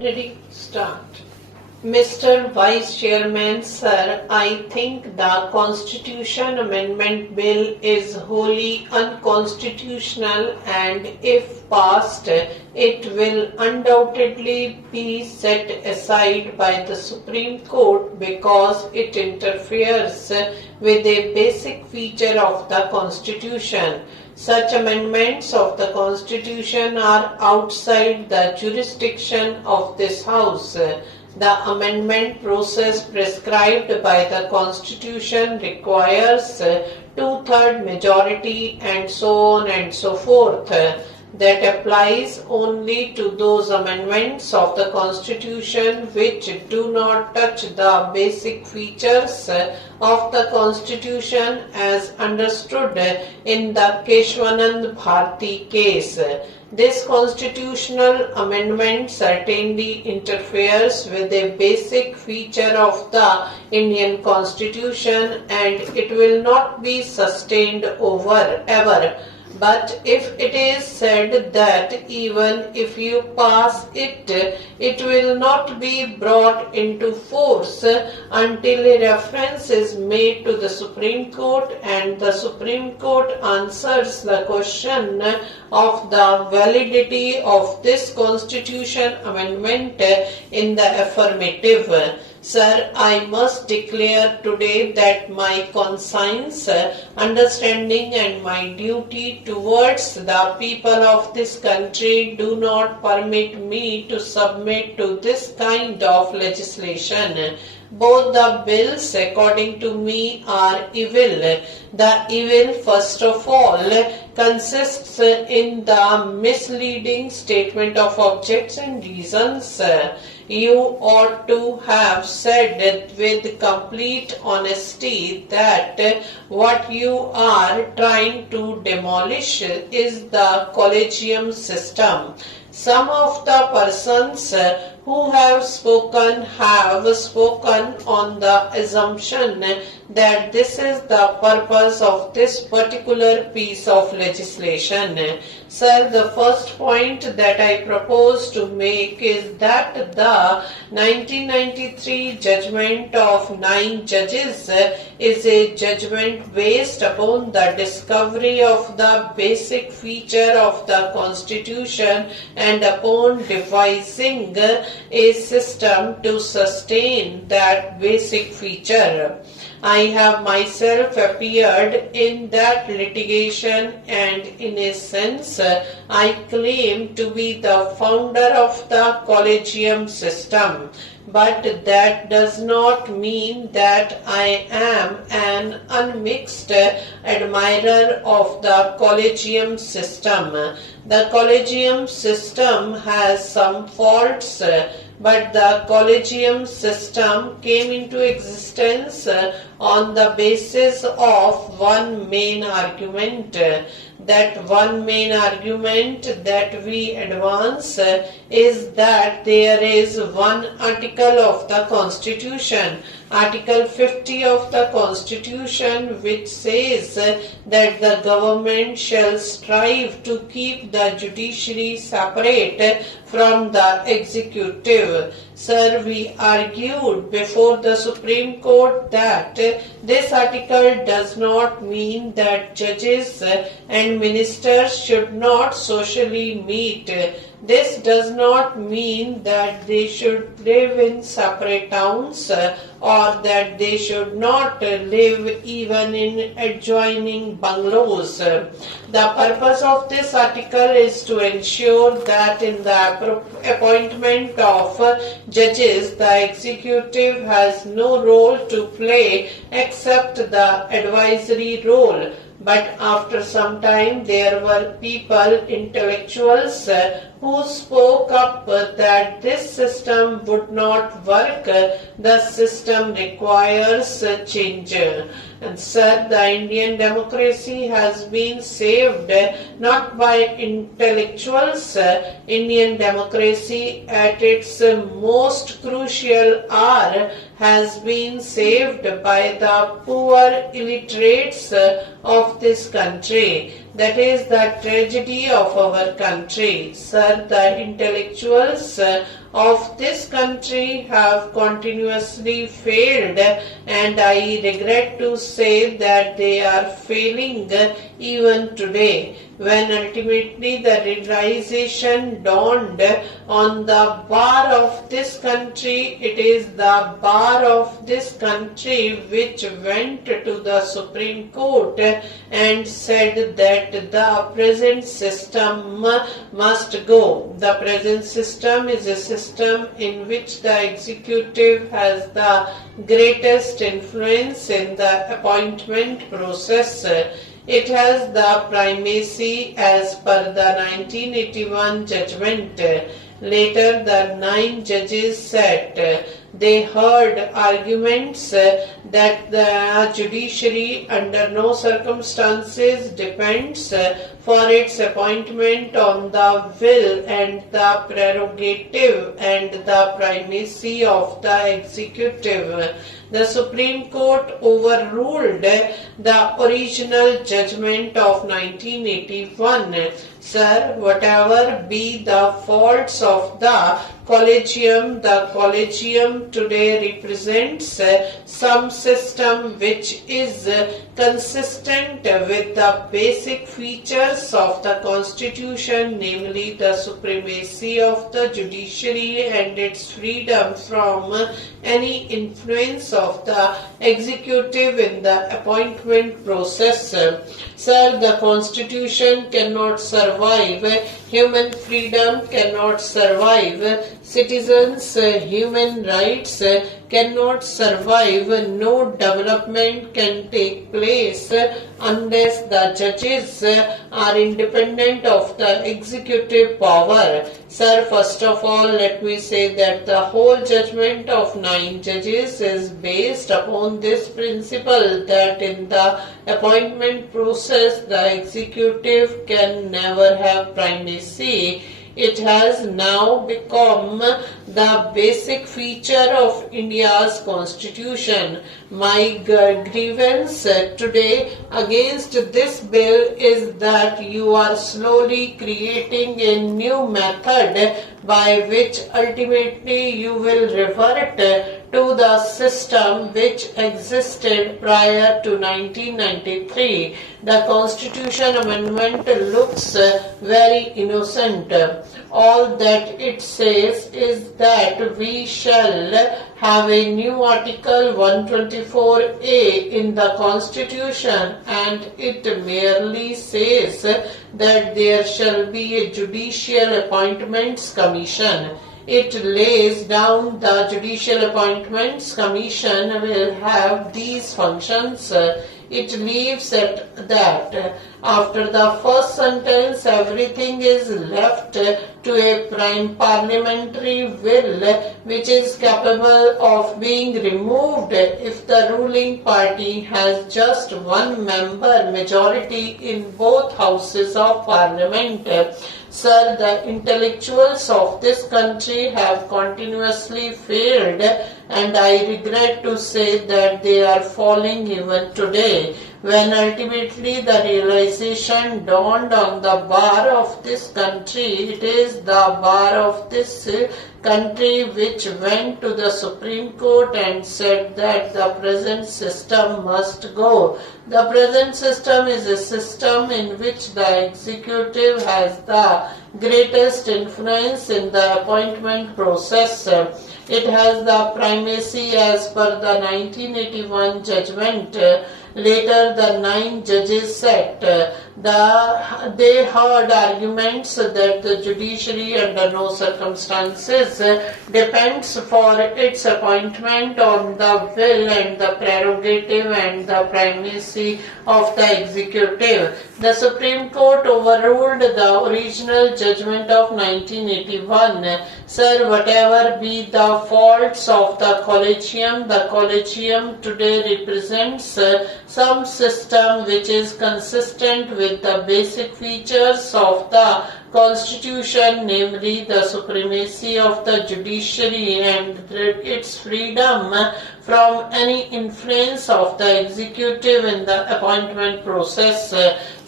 Ready? Start. Mr. Vice Chairman, Sir, I think the Constitution Amendment Bill is wholly unconstitutional and if passed, it will undoubtedly be set aside by the Supreme Court because it interferes with a basic feature of the Constitution. Such amendments of the Constitution are outside the jurisdiction of this House. The amendment process prescribed by the Constitution requires two-thirds majority and so on and so forth. That applies only to those amendments of the Constitution which do not touch the basic features of the Constitution as understood in the Keshwanand Bharti case. This constitutional amendment certainly interferes with a basic feature of the Indian Constitution and it will not be sustained over ever. But if it is said that even if you pass it, it will not be brought into force until a reference is made to the Supreme Court and the Supreme Court answers the question of the validity of this Constitution amendment in the affirmative. Sir, I must declare today that my conscience, understanding and my duty towards the people of this country do not permit me to submit to this kind of legislation. Both the bills, according to me, are evil. The evil, first of all, consists in the misleading statement of objects and reasons. You ought to have said with complete honesty that what you are trying to demolish is the collegium system. Some of the persons who have spoken on the assumption that this is the purpose of this particular piece of legislation. Sir, the first point that I propose to make is that the 1993 judgment of 9 judges is a judgment based upon the discovery of the basic feature of the Constitution and upon devising a system to sustain that basic feature. I have myself appeared in that litigation and in a sense I claim to be the founder of the collegium system. But that does not mean that I am an unmixed admirer of the collegium system. The collegium system has some faults, but the collegium system came into existence on the basis of one main argument. That one main argument that we advance is that there is one article of the Constitution, Article 50 of the Constitution, which says that the government shall strive to keep the judiciary separate from the executive. Sir, we argued before the Supreme Court that this article does not mean that judges and ministers should not socially meet. This does not mean that they should live in separate towns or that they should not live even in adjoining bungalows. The purpose of this article is to ensure that in the appointment of judges, the executive has no role to play except the advisory role. But after some time there were people, intellectuals, who spoke up that this system would not work. The system requires change. And sir, the Indian democracy has been saved not by intellectuals. Indian democracy at its most crucial hour has been saved by the poor illiterates of this country. That is the tragedy of our country. Sir, the intellectuals of this country have continuously failed, and I regret to say that they are failing even today. When ultimately the realization dawned on the bar of this country, it is the bar of this country which went to the Supreme Court and said that the present system must go. The present system is a system in which the executive has the greatest influence in the appointment process. It has the primacy as per the 1981 judgment. Later, the 9 judges said they heard arguments that the judiciary under no circumstances depends for its appointment on the will and the prerogative and the primacy of the executive. The Supreme Court overruled the original judgment of 1981. Sir, whatever be the faults of the collegium today represents some system which is consistent with the basic features of the Constitution, namely the supremacy of the judiciary and its freedom from any influence of the executive in the appointment process. Sir, the Constitution cannot survive, human freedom cannot survive, citizens' human rights cannot survive, no development can take place unless the judges are independent of the executive power. Sir, first of all, let me say that the whole judgment of 9 judges is based upon this principle that in the appointment process the executive can never have primacy. It has now become the basic feature of India's constitution. My grievance today against this bill is that you are slowly creating a new method by which ultimately you will revert to the system which existed prior to 1993. The Constitution Amendment looks very innocent. All that it says is that we shall have a new Article 124A in the Constitution, and it merely says that there shall be a Judicial Appointments Commission. It lays down the Judicial Appointments Commission will have these functions. It leaves at that. After the first sentence, everything is left to a prime parliamentary will which is capable of being removed if the ruling party has just one member majority in both houses of parliament. Sir, the intellectuals of this country have continuously failed, and I regret to say that they are falling even today. When ultimately the realization dawned on the bar of this country, it is the bar of this country which went to the Supreme Court and said that the present system must go. The present system is a system in which the executive has the greatest influence in the appointment process. It has the primacy as per the 1981 judgment. Later, the 9 judges said they heard arguments that the judiciary under no circumstances depends for its appointment on the will and the prerogative and the primacy of the executive. The Supreme Court overruled the original judgment of 1981. Sir, whatever be the faults of the collegium today represents some system which is consistent with the basic features of the Constitution, namely the supremacy of the judiciary and its freedom from any influence of the executive in the appointment process.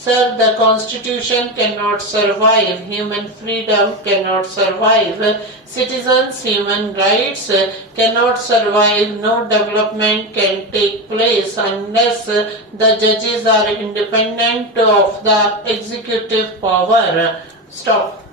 Sir, the constitution cannot survive, human freedom cannot survive, citizens' human rights cannot survive, no development can take place unless the judges are independent of the executive power. Stop.